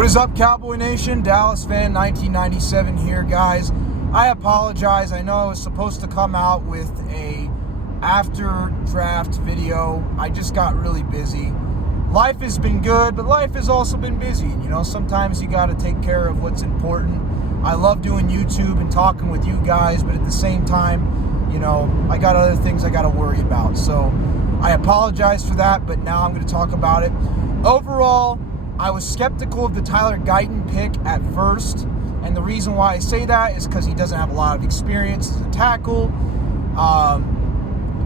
What is up, Cowboy Nation? Dallas fan 1997 here, guys. I apologize. I know I was supposed to come out with a after draft video. I just got really busy. Life has been good, but life has also been busy. You know, sometimes you got to take care of what's important. I love doing YouTube and talking with you guys, but at the same time, you know, I got other things I got to worry about. So I apologize for that, but now I'm going to talk about it. Overall, I was skeptical of the Tyler Guyton pick at first, and the reason why I say that is because he doesn't have a lot of experience as a tackle.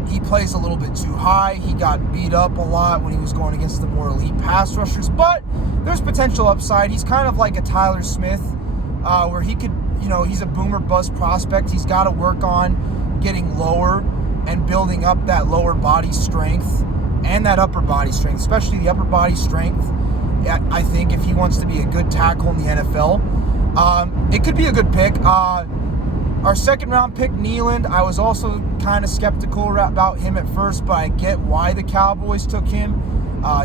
He plays a little bit too high. He got beat up a lot when he was going against the more elite pass rushers, but there's potential upside. He's kind of like a Tyler Smith, where he could, you know, he's a boomer bust prospect. He's got to work on getting lower and building up that lower body strength and that upper body strength, especially the upper body strength. I think if he wants to be a good tackle in the NFL, it could be a good pick. Our second round pick, Nealand, I was also kind of skeptical about him at first, but I get why the Cowboys took him.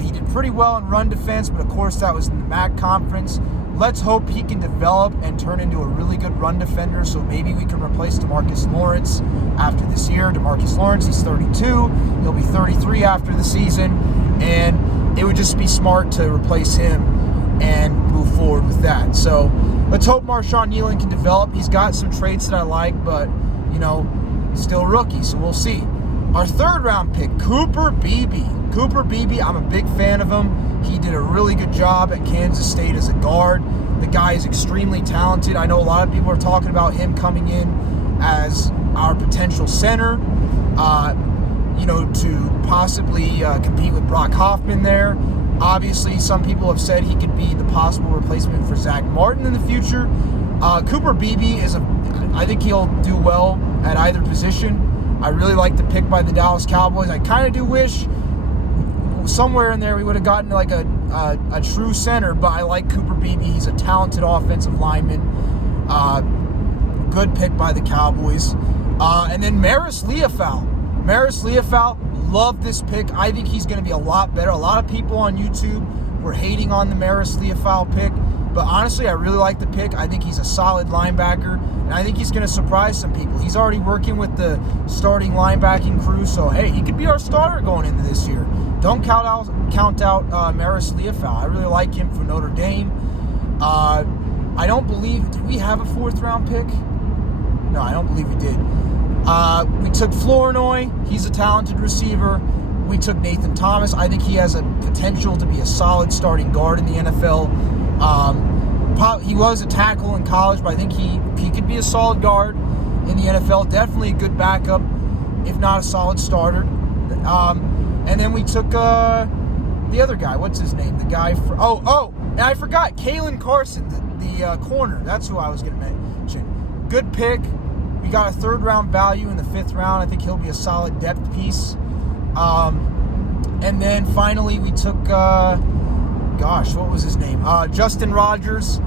He did pretty well in run defense, but of course that was in the MAC conference. Let's hope he can develop and turn into a really good run defender, so maybe we can replace DeMarcus Lawrence after this year. DeMarcus Lawrence, he's 32. He'll be 33 after the season, and it would just be smart to replace him and move forward with that. So let's hope Marshawn Nealand can develop. He's got some traits that I like, but, you know, still a rookie, so we'll see. Our third round pick, Cooper Beebe. Cooper Beebe, I'm a big fan of him. He did a really good job at Kansas State as a guard. The guy is extremely talented. I know a lot of people are talking about him coming in as our potential center, you know, to possibly compete with Brock Hoffman there. Obviously, some people have said he could be the possible replacement for Zach Martin in the future. Cooper Beebe I think he'll do well at either position. I really like the pick by the Dallas Cowboys. I kind of do wish somewhere in there we would have gotten like a true center, but I like Cooper Beebe. He's a talented offensive lineman. Good pick by the Cowboys. And then Maris Leofau. Maris Leofau, love this pick. I think he's going to be a lot better. A lot of people on YouTube were hating on the Maris Leofau pick, but honestly, I really like the pick. I think he's a solid linebacker, and I think he's going to surprise some people. He's already working with the starting linebacking crew, so hey, he could be our starter going into this year. Don't count out Maris Leofau. I really like him for Notre Dame. I don't believe, did we have a fourth round pick? No, I don't believe we did. We took Flournoy. He's a talented receiver. We took Nathan Thomas. I think he has a potential to be a solid starting guard in the NFL. He was a tackle in college, but I think he could be a solid guard in the NFL. Definitely a good backup, if not a solid starter. And then we took the other guy. What's his name? The guy for and I forgot Kalen Carson, the corner. That's who I was going to mention. Good pick. We got a third round value in the fifth round. I think he'll be a solid depth piece. And then finally we took, what was his name? Justin Rogers.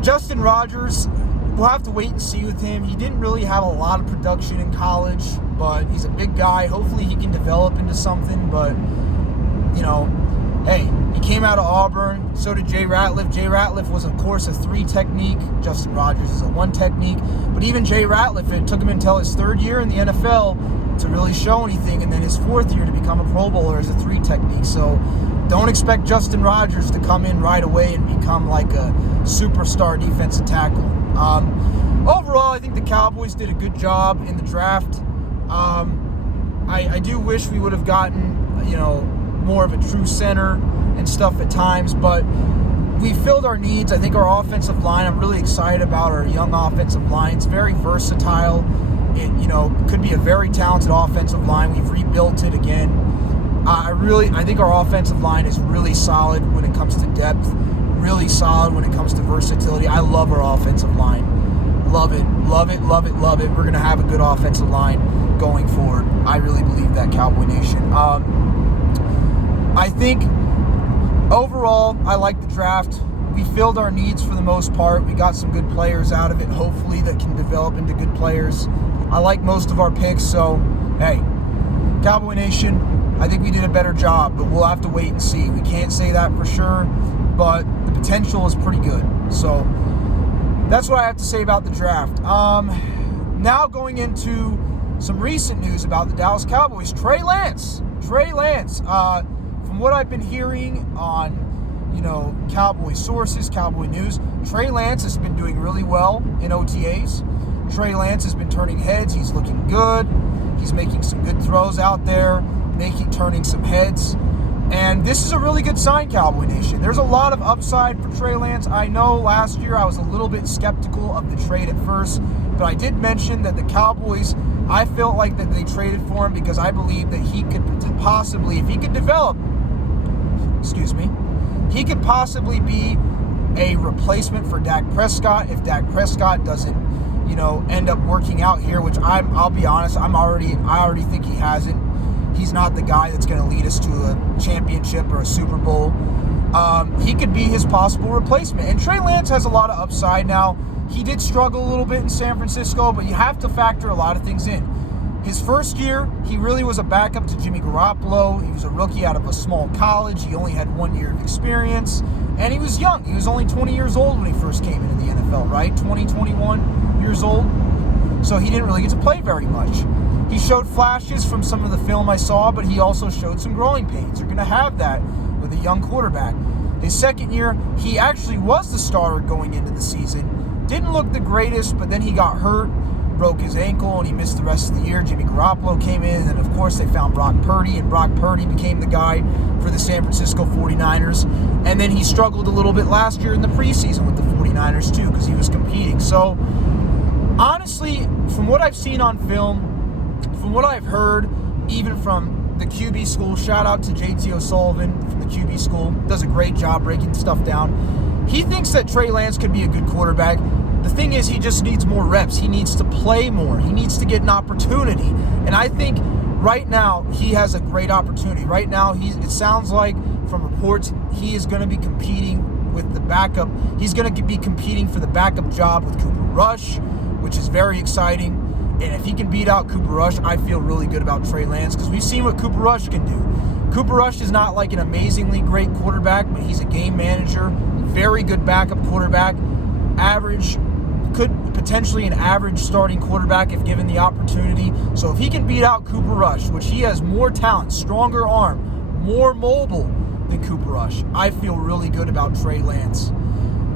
Justin Rogers, we'll have to wait and see with him. He didn't really have a lot of production in college, but he's a big guy. Hopefully he can develop into something, but, you know, hey, he came out of Auburn. So did Jay Ratliff. Jay Ratliff was, of course, a 3 technique. Justin Rogers is a 1 technique. But even Jay Ratliff, it took him until his third year in the NFL to really show anything, and then his fourth year to become a Pro Bowler as a 3 technique. So don't expect Justin Rogers to come in right away and become like a superstar defensive tackle. Overall, I think the Cowboys did a good job in the draft. I do wish we would have gotten, you know, more of a true center and stuff at times, but we filled our needs. I think our offensive line, I'm really excited about our young offensive line. It's very versatile. It, you know, could be a very talented offensive line. We've rebuilt it again. I think our offensive line is really solid when it comes to depth, really solid when it comes to versatility. I love our offensive line. Love it, love it, love it, love it. We're going to have a good offensive line going forward. I really believe that, Cowboy Nation. I think overall, I like the draft. We filled our needs for the most part. We got some good players out of it, hopefully, that can develop into good players. I like most of our picks, so, hey, Cowboy Nation, I think we did a better job, but we'll have to wait and see. We can't say that for sure, but the potential is pretty good. So that's what I have to say about the draft. Now going into some recent news about the Dallas Cowboys. Trey Lance. From what I've been hearing on, Cowboy sources, Cowboy news, Trey Lance has been doing really well in OTAs. Trey Lance has been turning heads. He's looking good. He's making some good throws out there, turning some heads. And this is a really good sign, Cowboy Nation. There's a lot of upside for Trey Lance. I know last year I was a little bit skeptical of the trade at first, but I did mention that the Cowboys, I felt like that they traded for him because I believe that he could possibly, if he could develop, he could possibly be a replacement for Dak Prescott if Dak Prescott doesn't, end up working out here, which I'll be honest, I already think he hasn't. He's not the guy that's going to lead us to a championship or a Super Bowl. He could be his possible replacement. And Trey Lance has a lot of upside now. He did struggle a little bit in San Francisco, but you have to factor a lot of things in. His first year, he really was a backup to Jimmy Garoppolo. He was a rookie out of a small college. He only had 1 year of experience. And he was young. He was only 20 years old when he first came into the NFL, right? 21 years old. So he didn't really get to play very much. He showed flashes from some of the film I saw, but he also showed some growing pains. You're going to have that with a young quarterback. His second year, he actually was the starter going into the season. Didn't look the greatest, but then he got hurt, broke his ankle, and he missed the rest of the year. Jimmy Garoppolo came in, and of course they found Brock Purdy, and Brock Purdy became the guy for the San Francisco 49ers. And then he struggled a little bit last year in the preseason with the 49ers too, because he was competing. So honestly, from what I've seen on film, from what I've heard, even from the QB school, shout out to JT O'Sullivan from the QB school, does a great job breaking stuff down. He thinks that Trey Lance could be a good quarterback. The thing is, he just needs more reps. He needs to play more. He needs to get an opportunity. And I think right now he has a great opportunity. Right now, it sounds like from reports, he is going to be competing with the backup. He's going to be competing for the backup job with Cooper Rush, which is very exciting. And if he can beat out Cooper Rush, I feel really good about Trey Lance because we've seen what Cooper Rush can do. Cooper Rush is not like an amazingly great quarterback, but he's a game manager, very good backup quarterback, average, could potentially an average starting quarterback if given the opportunity. So if he can beat out Cooper Rush, which he has more talent, stronger arm, more mobile than Cooper Rush, I feel really good about Trey Lance.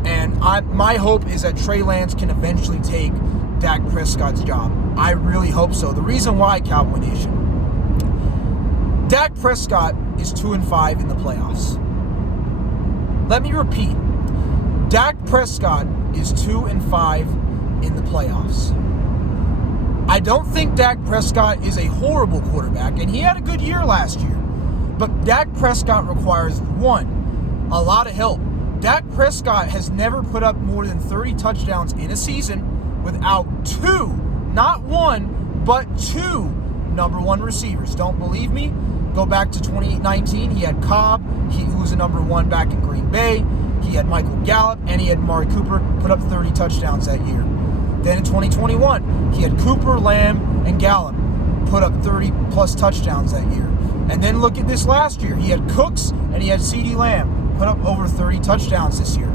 And my hope is that Trey Lance can eventually take Dak Prescott's job. I really hope so. The reason why, Cowboy Nation, Dak Prescott is 2-5 in the playoffs. Let me repeat. Dak Prescott is 2-5 in the playoffs. I don't think Dak Prescott is a horrible quarterback, and he had a good year last year. But Dak Prescott requires, one, a lot of help. Dak Prescott has never put up more than 30 touchdowns in a season without two, not one, but two number one receivers. Don't believe me? Go back to 2019. He had Cobb, who was a number one back in Green Bay. He had Michael Gallup, and he had Amari Cooper, put up 30 touchdowns that year. Then in 2021, he had Cooper, Lamb, and Gallup, put up 30-plus touchdowns that year. And then look at this last year. He had Cooks, and he had CeeDee Lamb, put up over 30 touchdowns this year.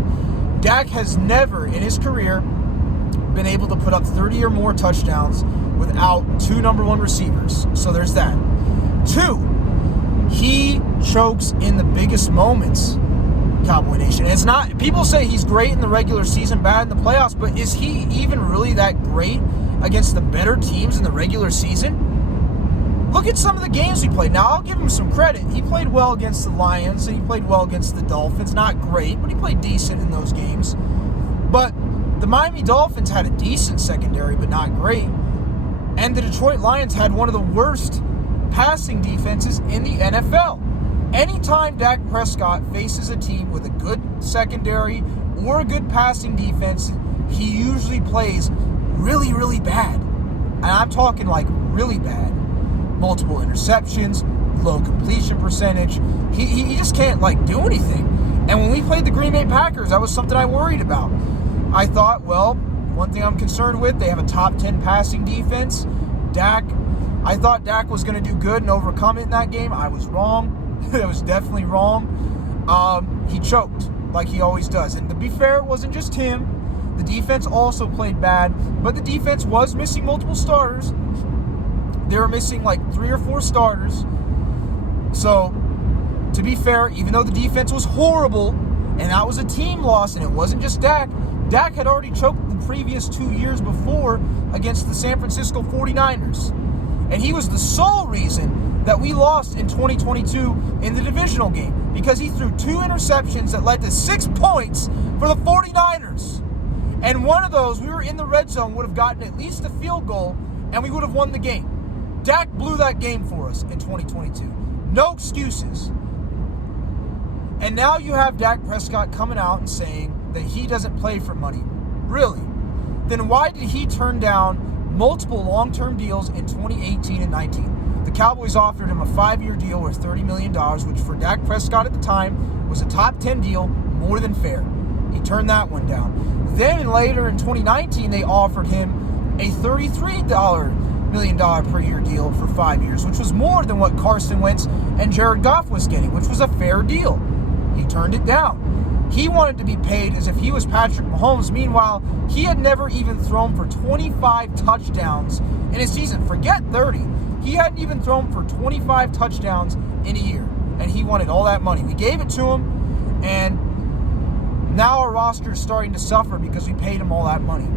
Dak has never, in his career, been able to put up 30 or more touchdowns without two number one receivers. So there's that. Two, he chokes in the biggest moments, Cowboy Nation. It's not, people say he's great in the regular season, bad in the playoffs, but is he even really that great against the better teams in the regular season? Look at some of the games he played. Now, I'll give him some credit. He played well against the Lions, and he played well against the Dolphins. Not great, but he played decent in those games. But the Miami Dolphins had a decent secondary, but not great. And the Detroit Lions had one of the worst passing defenses in the NFL. Anytime Dak Prescott faces a team with a good secondary or a good passing defense, he usually plays really, really bad. And I'm talking like really bad. Multiple interceptions, low completion percentage. He just can't do anything. And when we played the Green Bay Packers, that was something I worried about. I thought, well, one thing I'm concerned with, they have a top 10 passing defense. I thought Dak was going to do good and overcome it in that game. I was wrong. I was definitely wrong. He choked. like he always does. And to be fair, it wasn't just him. The defense also played bad, but the defense was missing multiple starters. They were missing like 3 or 4 starters. So, to be fair, even though the defense was horrible, and that was a team loss, and it wasn't just Dak, Dak had already choked the previous 2 years before against the San Francisco 49ers. And he was the sole reason that we lost in 2022 in the divisional game, because he threw 2 interceptions that led to 6 points for the 49ers. And one of those, we were in the red zone, would have gotten at least a field goal, and we would have won the game. Dak blew that game for us in 2022. No excuses. And now you have Dak Prescott coming out and saying that he doesn't play for money. Really? Then why did he turn down multiple long-term deals in 2018 and 19? The Cowboys offered him a 5-year deal worth $30 million, which for Dak Prescott at the time was a top 10 deal, more than fair. He turned that one down. Then later in 2019, they offered him a $33 million per year deal for 5 years, which was more than what Carson Wentz and Jared Goff was getting, which was a fair deal. He turned it down. He wanted to be paid as if he was Patrick Mahomes. Meanwhile, he had never even thrown for 25 touchdowns in a season. Forget 30. He hadn't even thrown for 25 touchdowns in a year, and he wanted all that money. We gave it to him, and now our roster is starting to suffer because we paid him all that money.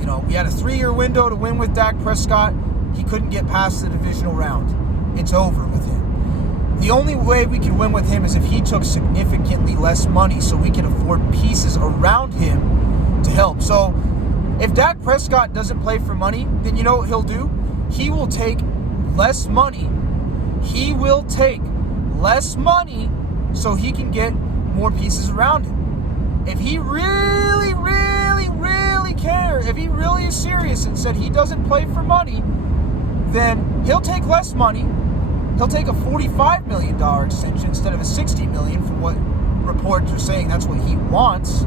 You know, we had a 3-year window to win with Dak Prescott. He couldn't get past the divisional round. It's over with him. The only way we can win with him is if he took significantly less money so we can afford pieces around him to help. So if Dak Prescott doesn't play for money, then you know what he'll do? He will take less money. He will take less money so he can get more pieces around him. If he really, really, really cares, if he really is serious and said he doesn't play for money, then he'll take less money. He'll take a $45 million extension instead of a $60 million from what reports are saying that's what he wants.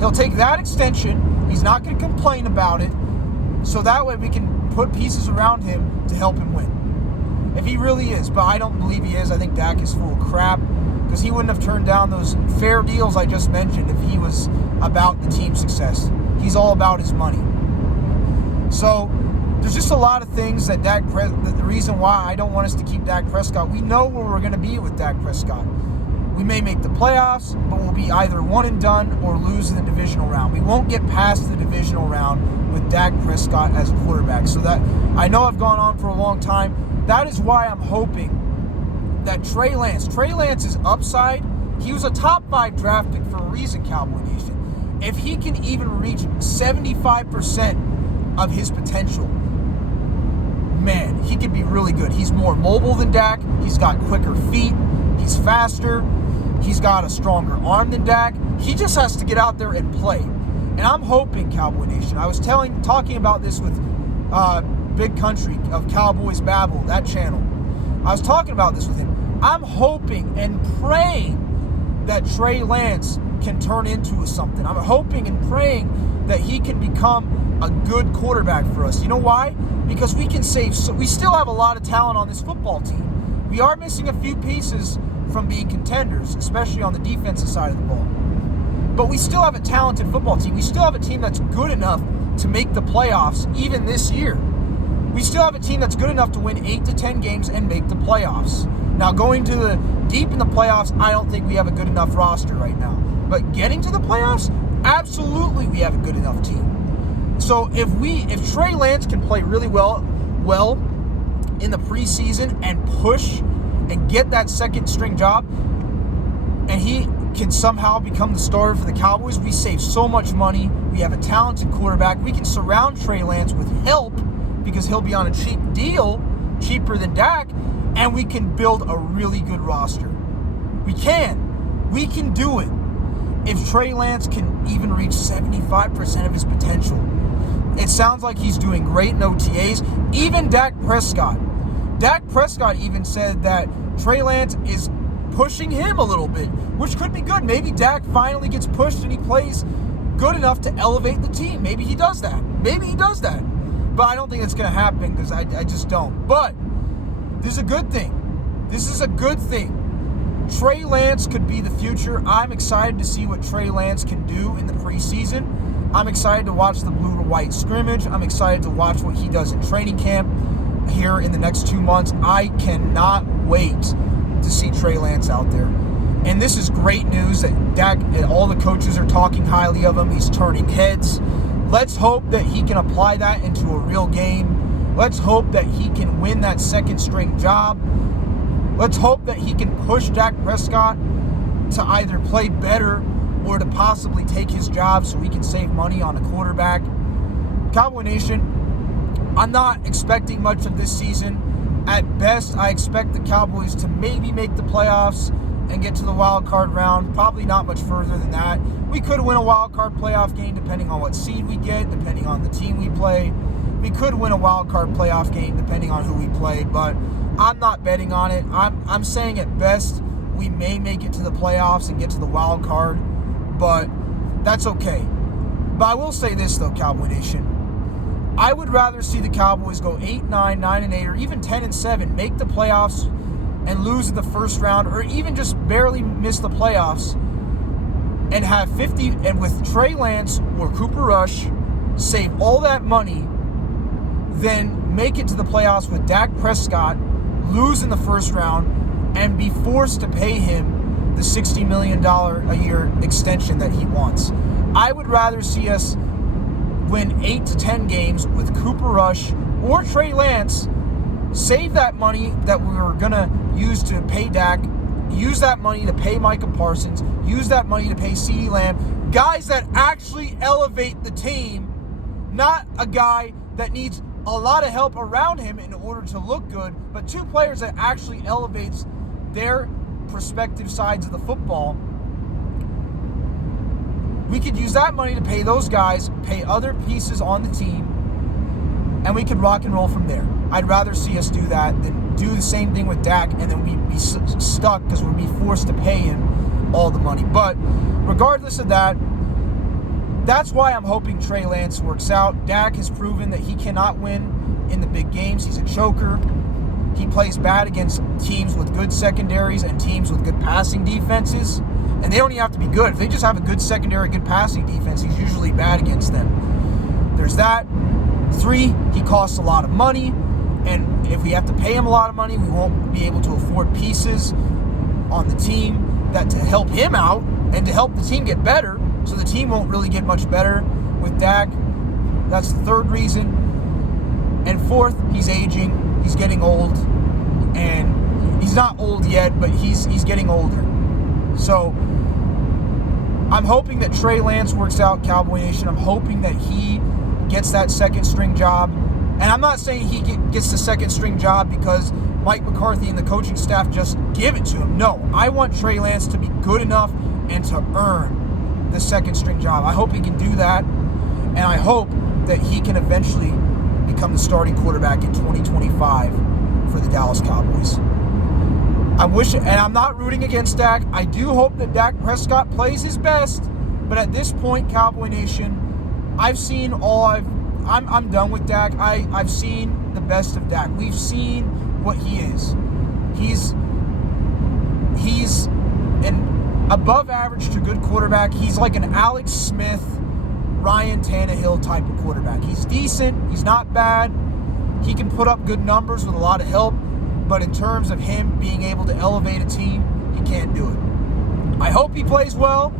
He'll take that extension. He's not going to complain about it. So that way we can put pieces around him to help him win. If he really is, but I don't believe he is. I think Dak is full of crap, because he wouldn't have turned down those fair deals I just mentioned if he was about the team's success. He's all about his money. So there's just a lot of things that the reason why I don't want us to keep Dak Prescott. We know where we're going to be with Dak Prescott. We may make the playoffs, but we'll be either one and done or lose in the divisional round. We won't get past the divisional round with Dak Prescott as a quarterback. So that, I know I've gone on for a long time. That is why I'm hoping that Trey Lance's upside, he was a top 5 draft pick for a reason, Cowboy Nation. If he can even reach 75% of his potential, man, he could be really good. He's more mobile than Dak. He's got quicker feet. He's faster. He's got a stronger arm than Dak. He just has to get out there and play. And I'm hoping, Cowboy Nation, I was talking about this with Big Country of Cowboys Babble, that channel. I was talking about this with him. I'm hoping and praying that Trey Lance can turn into something. I'm hoping and praying that he can become a good quarterback for us. You know why? Because we can save. So we still have a lot of talent on this football team. We are missing a few pieces from being contenders, especially on the defensive side of the ball. But we still have a talented football team. We still have a team that's good enough to make the playoffs even this year. We still have a team that's good enough to win 8 to 10 games and make the playoffs. Now, going to the deep in the playoffs, I don't think we have a good enough roster right now. But getting to the playoffs, absolutely we have a good enough team. So if Trey Lance can play really well in the preseason and push and get that second string job, and he can somehow become the starter for the Cowboys, we save so much money. We have a talented quarterback. We can surround Trey Lance with help because he'll be on a cheap deal, cheaper than Dak, and we can build a really good roster. We can do it. If Trey Lance can even reach 75% of his potential. It sounds like he's doing great in OTAs. Even Dak Prescott even said that Trey Lance is pushing him a little bit, which could be good. Maybe Dak finally gets pushed and he plays good enough to elevate the team. Maybe he does that. But I don't think it's going to happen because I just don't. But this is a good thing. Trey Lance could be the future. I'm excited to see what Trey Lance can do in the preseason. I'm excited to watch the blue to white scrimmage. I'm excited to watch what he does in training camp here in the next 2 months. I cannot wait to see Trey Lance out there. And this is great news that Dak and all the coaches are talking highly of him. He's turning heads. Let's hope that he can apply that into a real game. Let's hope that he can win that second string job. Let's hope that he can push Dak Prescott to either play better or to possibly take his job so we can save money on a quarterback. Cowboy Nation, I'm not expecting much of this season. At best, I expect the Cowboys to maybe make the playoffs and get to the wild card round. Probably not much further than that. We could win a wild card playoff game depending on what seed we get, depending on the team we play. We could win a wild card playoff game depending on who we play, but I'm not betting on it. I'm saying at best we may make it to the playoffs and get to the wild card, but that's okay. But I will say this though, Cowboy Nation. I would rather see the Cowboys go 8-9, 9-8, or even 10-7, make the playoffs and lose in the first round, or even just barely miss the playoffs and have 50, and with Trey Lance or Cooper Rush, save all that money, then make it to the playoffs with Dak Prescott, lose in the first round, and be forced to pay him the $60 million a year extension that he wants. I would rather see us win 8 to 10 games with Cooper Rush or Trey Lance, save that money that we were going to use to pay Dak, use that money to pay Micah Parsons, use that money to pay CeeDee Lamb, guys that actually elevate the team, not a guy that needs a lot of help around him in order to look good, but two players that actually elevates their prospective sides of the football. We could use that money to pay those guys, pay other pieces on the team, and we could rock and roll from there. I'd rather see us do that than do the same thing with Dak and then we'd be stuck because we'd be forced to pay him all the money. But regardless of that, that's why I'm hoping Trey Lance works out. Dak has proven that he cannot win in the big games. He's a choker. He plays bad against teams with good secondaries and teams with good passing defenses. And they don't even have to be good. If they just have a good secondary, good passing defense, he's usually bad against them. There's that. 3, he costs a lot of money. And if we have to pay him a lot of money, we won't be able to afford pieces on the team that to help him out and to help the team get better. So the team won't really get much better with Dak. That's the 3rd reason. And 4th, he's aging. He's getting old. And he's not old yet, but he's getting older. So I'm hoping that Trey Lance works out, Cowboy Nation. I'm hoping that he gets that second string job. And I'm not saying he gets the second string job because Mike McCarthy and the coaching staff just give it to him. No, I want Trey Lance to be good enough and to earn the second string job. I hope he can do that. And I hope that he can eventually become the starting quarterback in 2025 for the Dallas Cowboys. And I'm not rooting against Dak. I do hope that Dak Prescott plays his best. But at this point, Cowboy Nation, I've seen all I'm done with Dak. I've seen the best of Dak. We've seen what he is. He's an above average to good quarterback. He's like an Alex Smith, Ryan Tannehill type of quarterback. He's decent. He's not bad. He can put up good numbers with a lot of help. But in terms of him being able to elevate a team, he can't do it. I hope he plays well.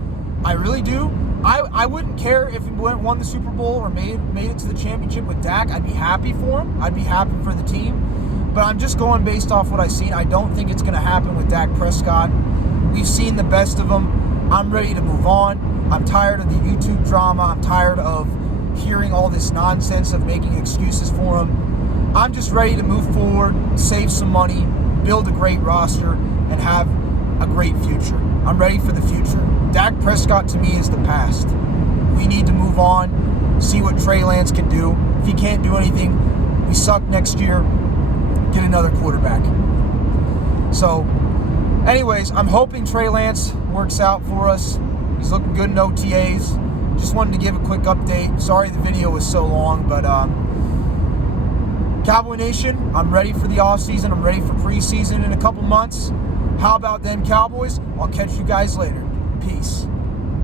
I really do. I wouldn't care if he won the Super Bowl or made it to the championship with Dak. I'd be happy for him. I'd be happy for the team. But I'm just going based off what I've seen. I don't think it's going to happen with Dak Prescott. We've seen the best of him. I'm ready to move on. I'm tired of the YouTube drama. I'm tired of hearing all this nonsense of making excuses for him. I'm just ready to move forward, save some money, build a great roster, and have a great future. I'm ready for the future. Dak Prescott to me is the past. We need to move on, see what Trey Lance can do. If he can't do anything, we suck next year, get another quarterback. So, anyways, I'm hoping Trey Lance works out for us. He's looking good in OTAs. Just wanted to give a quick update. Sorry the video was so long, but Cowboy Nation, I'm ready for the offseason. I'm ready for preseason in a couple months. How about them Cowboys? I'll catch you guys later. Peace.